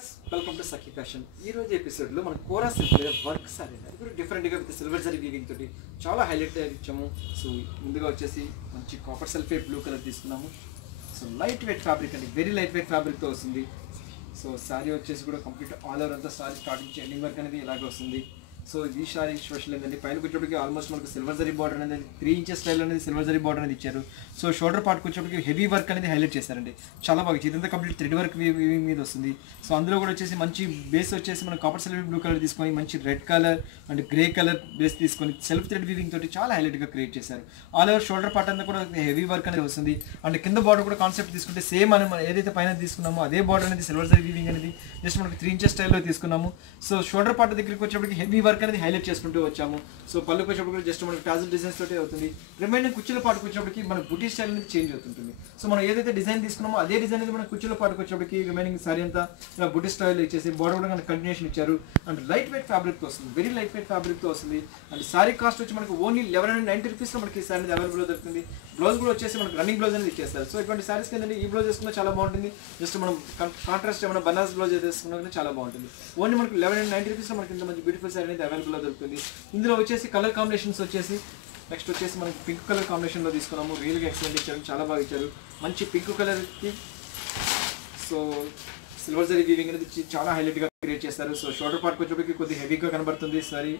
Viewers welcome to Sakhi fashion. ఈ రోజు ఎపిసోడ్లో మన కోరా సిల్క్ వర్క్ సారీ ఇప్పుడు డిఫరెంట్గా విత్ సిల్వర్ జరీ వీవింగ్ తోటి చాలా హైలైట్ ఇచ్చాము. సో ముందుగా వచ్చేసి మంచి కాపర్ సల్ఫేట్ బ్లూ కలర్ తీసుకున్నాము. సో లైట్ వెయిట్ ఫ్యాబ్రిక్ అండి, వెరీ లైట్ వెయిట్ ఫ్యాబ్రిక్తో వస్తుంది. సో శారీ వచ్చేసి కూడా కంప్లీట్ ఆల్ ఓవర్ అంతా శారీ స్టార్టింగ్ నుంచి ఎండింగ్ వర్క్ అనేది ఇలాగే వస్తుంది. సో ఈ శారీ స్పెషల్ ఏంటంటే పైన వచ్చేప్పటికి ఆల్మోస్ట్ మనకు సిల్వర్ జరీ బార్డర్ అనేది 3 ఇంచెస్ స్టైల్ అనేది సిల్వర్ జరీ బార్డర్ అనేది ఇచ్చారు. సో షోల్డర్ పార్ట్కి వచ్చేప్పటికి హెవీ వర్క్ అనేది హైలైట్ చేశారండి, చాలా బాగా ఇదంతా కంప్లీట్ థ్రెడ్ వర్క్ వీవింగ్ మీద వస్తుంది. సో అందులో కూడా వచ్చేసి మంచి బేస్ వచ్చేసి మనం కాపర్ సిల్వర్ బ్లూ కలర్ తీసుకొని మంచి red colour and grey colour base తీసుకొని సెల్ఫ్ థ్రెడ్ వీవింగ్ తోటి చాలా హైలైట్గా క్రియేట్ చేశారు. ఆల్ ఓవర్ షోల్డర్ పార్ట్ అంతా కూడా హెవీ వర్క్ అనేది వస్తుంది. అండ్ కింద బార్డర్ కూడా కాన్సెప్ట్ తీసుకుంటే సేమ్ అని మనం ఏదైతే పైన తీసుకున్నామో అదే బార్డర్ అనేది సిల్వర్ జరీ వీవింగ్ అనేది జస్ట్ మనకి 3 ఇంచెస్ స్టైల్లో తీసుకున్నాము. సో షోల్డర్ పార్ట్ దగ్గరికి వచ్చేప్పటికి హెవీ వర్క్ అనేది హైలైట్ చేసుకుంటూ వచ్చాము. సో పళ్ళుకి వచ్చేప్పటికి జస్ట్ మనకి టాజిల్ డిజైన్స్ తోటే అవుతుంది. రిమైనింగ్ కుర్చీల పాటుకు వచ్చేప్పటికి మన బుటీ స్టైల్ అనేది చేంజ్ అవుతుంటుంది. సో మనం ఏదైతే డిజైన్ తీసుకున్నామో అదే డిజైన్ అనేది మన కుర్చీల పాటుకు వచ్చేప్పటికి రిమైనింగ్ సారీ అంతా ఇలా బుటీ స్టైల్ ఇచ్చేసి బార్డర్ కూడా మనకి కంటిన్యూషన్ ఇచ్చారు. అండ్ లైట్ వెయిట్ ఫ్యాబ్రిక్తో వస్తుంది, వెరీ లైట్ వెయిట్ ఫ్యాబ్రిక్తో వస్తుంది. అండ్ సారీ కాస్ట్ వచ్చి మనకు ఓన్లీ 1190 రూపీస్లో మనకి సారీ అనేది అవైలబుల్ దొరుకుతుంది. బ్లౌజ్ కూడా వచ్చేసి మనకి రన్నింగ్ బ్లౌజ్ అనేది ఇచ్చేస్తారు. సో ఇటువంటి సారీస్కి ఏంటంటే ఈ బ్లౌజ్ వేసుకున్నా చాలా బాగుంటుంది. జస్ట్ మనం కాంట్రాస్ట్ ఏమైనా బనారస్ బ్లౌజ్ అయితే వేసుకున్నా చాలా బాగుంటుంది. ఓన్లీ మనకి 1190 రూపీస్లో మనకి ఇంత మంచి బ్యూటిఫుల్ సారీ అనేది అవైలబుల్లో దొరుకుతుంది. ఇందులో వచ్చేసి కలర్ కాంబినేషన్స్ వచ్చేసి నెక్స్ట్ వచ్చేసి మనకి పింక్ కలర్ కాంబినేషన్లో తీసుకున్నాము. రియల్గా ఎక్సలెంట్ ఇచ్చారు, చాలా బాగా ఇచ్చారు. మంచి పింక్ కలర్కి సో సిల్వర్ జరీ వీవింగ్ అనేది చాలా హైలైట్గా క్రియేట్ చేస్తారు. సో షోల్డర్ పార్ట్కి వచ్చేప్పటికి కొద్దిగా హెవీగా కనబడుతుంది సారీ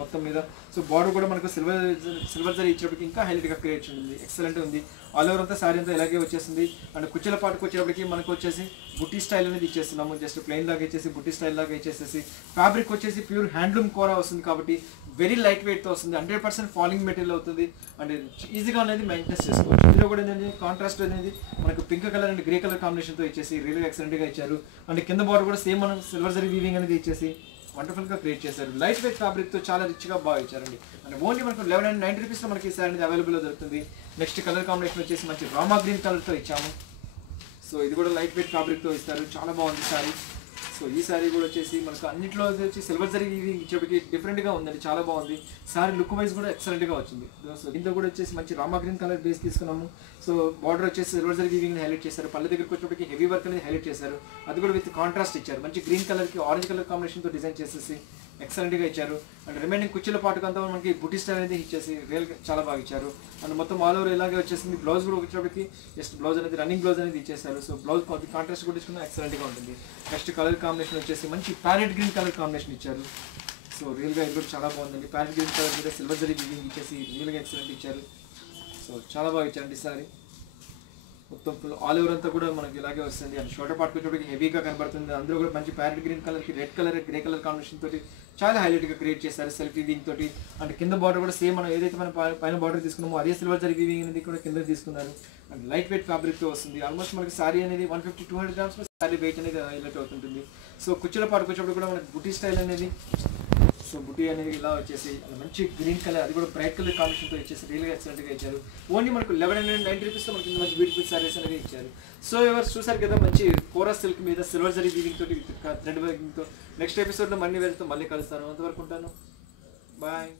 మొత్తం మీద. సో బార్డర్ కూడా మనకు సిల్వర్ జరీ ఇచ్చేప్పటికి ఇంకా హైలైట్గా క్రియేట్ ఉంది, ఎక్సలెంట్ ఉంది. ఆల్ ఓవర్ అంతా సారీ అంతా ఇలాగే వచ్చేసింది. అండ్ కుర్చీల పాటుకు వచ్చేప్పటికి మనకు వచ్చేసి బుట్టి స్టైల్ అనేది ఇచ్చేస్తున్నాము. జస్ట్ ప్లెయిన్ లాగా ఇచ్చేసి బుట్టి స్టైల్ లాగా ఇచ్చేసేసి ఫ్యాబ్రిక్ వచ్చేసి ప్యూర్ హ్యాండ్లూమ్ కోరా వస్తుంది కాబట్టి వెరీ లైట్ వెయిట్తో వస్తుంది. 100% ఫాలింగ్ మెటీరియల్ అవుతుంది. అండ్ ఈజీగా అనేది మెయింటెనెన్స్ చేసుకోవచ్చు. ఇందులో కూడా ఏంటంటే కాంట్రాస్ట్ అనేది మనకు pink colour and grey colour కాంబినేషన్తో ఇచ్చేసి రియల్గా ఎక్సలెంట్గా ఇచ్చారు. అండ్ కింద బార్డర్ కూడా సేమ్ మనం సిల్వర్ జరీ వీవింగ్ అనేది ఇచ్చేసి వండర్ఫుల్గా క్రియేట్ చేశారు. లైట్ వెయిట్ ఫ్యాబ్రిక్తో చాలా రిచ్గా బాగా ఇచ్చారండి. అండ్ ఓన్లీ మనకు 1190 రూపీస్లో మనకి ఈ సారీ అనేది అవైలబుల్లో దొరుకుతుంది. నెక్స్ట్ కలర్ కాంబినేషన్ వచ్చేసి మంచి రామా గ్రీన్ కలర్తో ఇచ్చాము. సో ఇది కూడా లైట్ వెయిట్ ఫ్యాబ్రిక్తో ఇస్తారు, చాలా బాగుంది సారీ. సో ఈ సారీ కూడా వచ్చేసి మనకు అన్నింటిలో వచ్చి సిల్వర్ జరీ వీవింగ్ ఇచ్చేప్పటికి డిఫరెంట్గా ఉందండి, చాలా బాగుంది. సారీ లుక్ వైజ్ కూడా ఎక్సలెంట్గా వచ్చింది. సో దీంతో కూడా వచ్చేసి మంచి రామా గ్రీన్ కలర్ బేస్ తీసుకున్నాము. సో బార్డర్ వచ్చేసి సిల్వర్ జరీ వీవింగ్ హైలైట్ చేశారు. పళ్ళ దగ్గరికి వచ్చేప్పటికి హెవీ వర్క్ అనేది హైలైట్ చేశారు. అది కూడా విత్ కాంట్రాస్ట్ ఇచ్చారు. మంచి గ్రీన్ కలర్కి ఆరెంజ్ కలర్ కాంబినేషన్తో డిజైన్ చేసేసి ఎక్సలెంట్గా ఇచ్చారు. అండ్ రిమైనింగ్ కుర్చీల పాటుకు అంతా మనకి బుటీ స్టైల్ అనేది ఇచ్చేసి రియల్గా చాలా బాగా ఇచ్చారు. అండ్ మొత్తం ఆల్ ఓవర్ ఇలాగే వచ్చేసింది. బ్లౌజ్ కూడా వచ్చేప్పటికి జస్ట్ బ్లౌజ్ అనేది రన్నింగ్ బ్లౌజ్ అనేది ఇచ్చేసారు. సో బ్లౌజ్ కాంట్రాస్ట్ కూడా తీసుకున్నా ఎక్సలెంట్గా ఉంటుంది. నెక్స్ట్ కలర్ కాంబినేషన్ వచ్చేసి మంచి ప్యారెట్ గ్రీన్ కలర్ కాంబినేషన్ ఇచ్చారు. సో రియల్గా ఇది కూడా చాలా బాగుందండి. ప్యారెట్ గ్రీన్ కలర్ మీద సిల్వర్ జరీ వీవింగ్ ఇచ్చేసి రియల్గా ఎక్సలెంట్ ఇచ్చారు. సో చాలా బాగా ఇచ్చారండి సారీ. మొత్తం ఫుల్ ఆల్ ఓవర్ అంతా కూడా మనకి ఇలాగే వస్తుంది. అండ్ షోల్డర్ పార్ట్ వచ్చేప్పటికి హెవీగా కనబడుతుంది. అందులో కూడా మంచి ప్యారెట్ గ్రీన్ కలర్కి red colour grey colour combination తోటి చాలా హైలైట్గా క్రియేట్ చేశారు సెల్ఫ్ వీవింగ్ తోటి. అండ్ కింద బార్డర్ కూడా సేమ్ మనం ఏదైతే మనం పైన బార్డర్ తీసుకున్నామో అదే సిల్వర్ జరీ వీవింగ్ అనేది కూడా కింద తీసుకున్నారు. అండ్ లైట్ వెయిట్ ఫ్యాబ్రిక్తో వస్తుంది. ఆల్మోస్ట్ మనకి సారీ అనేది 150-200 గ్రామ్స్ సారీ వెయిట్ అనేది హైలైట్ అవుతుంటుంది. సో కుర్చీల పాటుకు వచ్చేప్పుడు కూడా మనకి బుటీ స్టైల్ అనేది సో బుటీ అనేది ఇలా వచ్చేసి మంచి గ్రీన్ కలర్ అది కూడా బ్రైట్ కలర్ కాంబినేషన్తో ఇచ్చేసి రియల్గా ఎక్సలెంట్గా ఇచ్చారు. ఓన్లీ మనకు 1190 రూపీస్తో మనకి మంచి బ్యూటిఫుల్ సారీస్ అనేది ఇచ్చారు. సో ఎవరు చూసారు కదా మంచి కోరా సిల్క్ మీద సిల్వర్ జరీ వీవింగ్ తోటి థ్రెడ్ వర్కింగ్తో. నెక్స్ట్ ఎపిసోడ్లో మళ్ళీ వెళ్తూ మళ్ళీ కలుస్తాను. అంతవరకు ఉంటాను, బాయ్.